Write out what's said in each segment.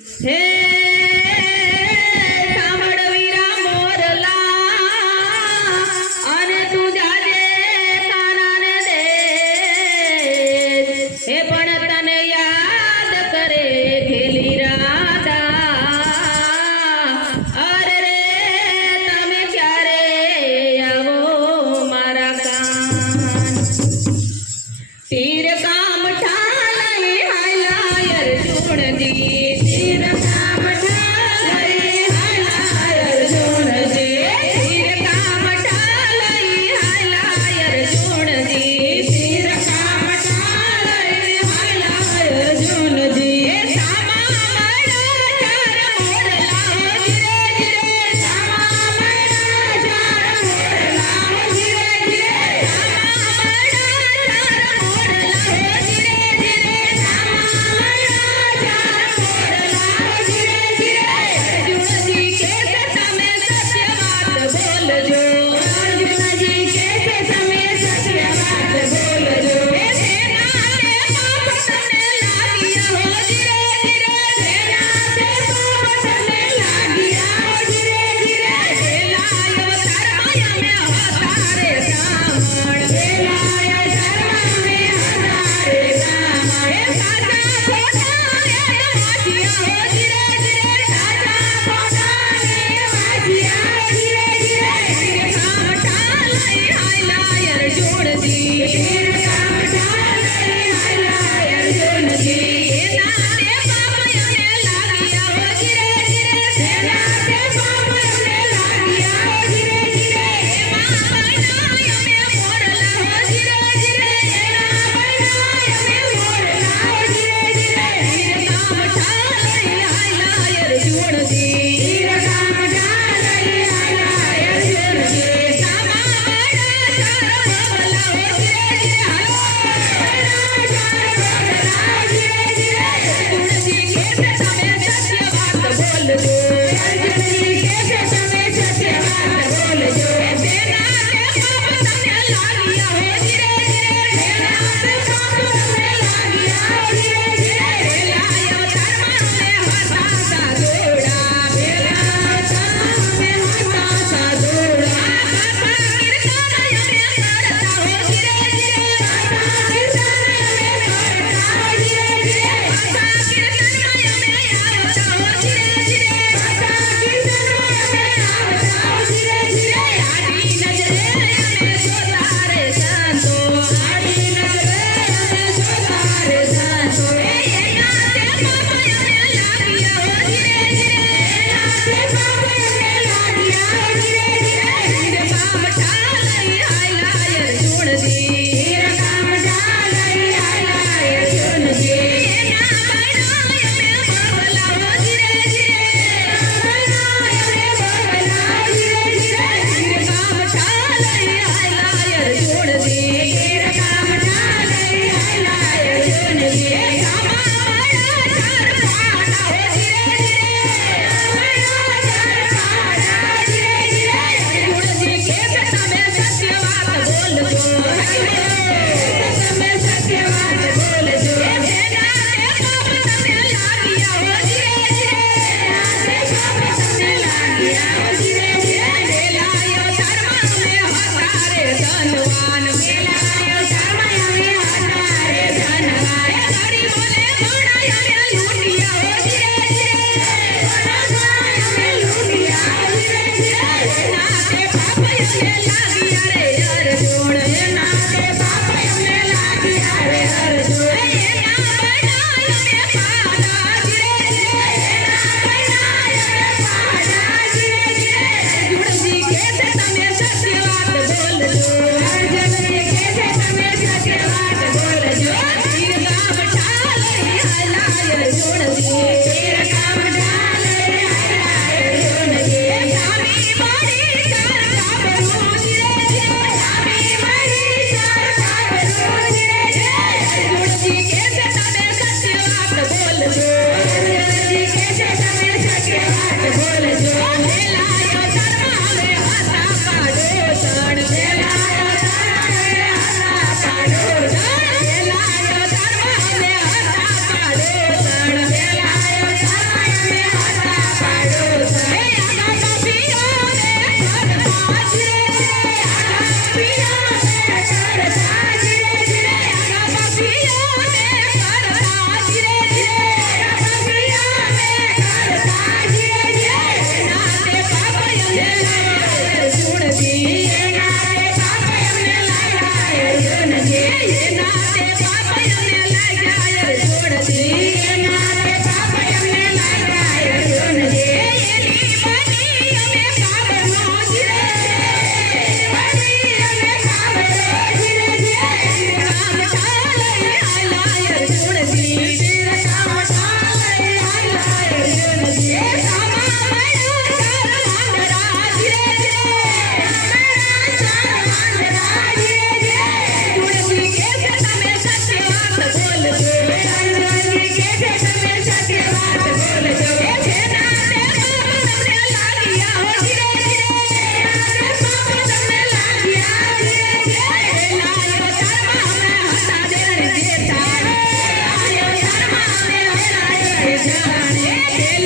હે સાંભળ વીરા મોરલા અને તું જાજે તારાને દે હે પણ તને યાદ કરે ખેલી રાધા અરે રે તમે ક્યારે આવો મારા કાન તીર કામ ઠાલઈ હાલાય અર્જુનજી તીર કામ ઠાલઈ હાલાય અર્જુનજી તીર કામ ઠાલઈ હાલાય અર્જુનજી તીર કામ ઠાલઈ હાલાય અર્જુનજી સામા મારા ચાર મોરલા ધીરે ધીરે સામા મારા ચાર મોરલા ધીરે ધીરે સામા મારા ચાર મોરલા ધીરે ધીરે સામા મારા ચાર મોરલા ધીરે ધીરે અર્જુનજી કે તમે સત્ય વાત બોલજો અર્જુનજી કે તમે સત્ય વાત બોલજો સેના તે પાપ તમને લાગ્યા હો ધીરે ધીરે સેના તે પાપ તમને લાગ્યા હો ધીરે ધીરે વેલાયો ધર્મ અમે હતારે બ્રાહ્મણ વેલાયો ધર્મ અમે હતારે બ્રાહ્મણ સાચા ખોટા એ વાંચ્યા હો ધીરે ધીરે સાચા ખોટા એ વાંચ્યા હો ધીરે ધીરે તીર કામ ઠાલઈ હાલાય અર્જુનજી તીર કામ ઠાલઈ હાલાય અર્જુનજી સેના તે પાપ અમે લાગ્યા હો ધીરે ધીરે સેના તે પાપ અમે લાગ્યા હો ધીરે ધીરે એમાં બનાય અમે મોરલા હો ધીરે ધીરે એના બનાય અમે મોરલા હો ધીરે ધીરે તીર કામ ઠાલઈ હાલાય અર્જુનજી તીર કામ ઠાલઈ હાલાય અર્જુનજી સામા મારા ચાર મોરલા હો ધીરે ધીરે હાલો મારા ચાર મોરલા ધીરે ધીરે અર્જુનજી કે તમે સત્ય વાત બોલજો અર્જુનજી કે તમે સત્ય વાત બોલજો સેના તે પાપ તમને લાગ્યા હો ધીરે ધીરે સેના તે પાપ તમને લાગ્યા હો ધીરે ધીરે વેલાયો ધર્મ અમે હતાતા જોડા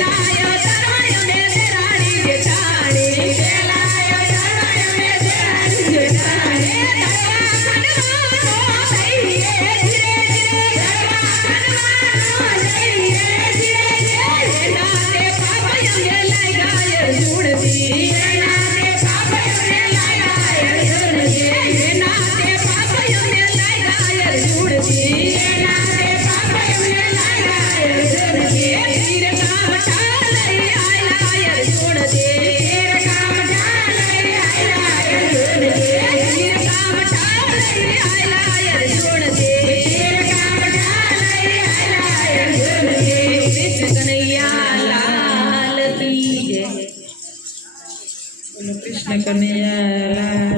લાયો તરવાય મે દેરાણી જેઠાણી લાયો તરવાય મે દેરાણી જેઠાણી ધરવા કનવાનો લઈએ ધીરે ધીરે ધરવા કનવાનો લઈએ ધીરે ધીરે એના તે પાપય મે લાગ્યા જુડતી એના તે પાપય મે લાગ્યા જુડતી એના તે પાપય મે લાગ્યા જુડતી એના તે પાપય મે લાગ્યા જુડતી ધીરે કામ ઠાલઈ આયા જુડતી ધીરે કામ ઠાલઈ આયા જુડતી ધીરે કામ ઠાલઈ આયા જુડતી ધીરે કામ ઠાલઈ આયા જુડતી કૃષ્ણ કનૈયા લાલ કી જય બોલો કૃષ્ણ કનૈયા લાલ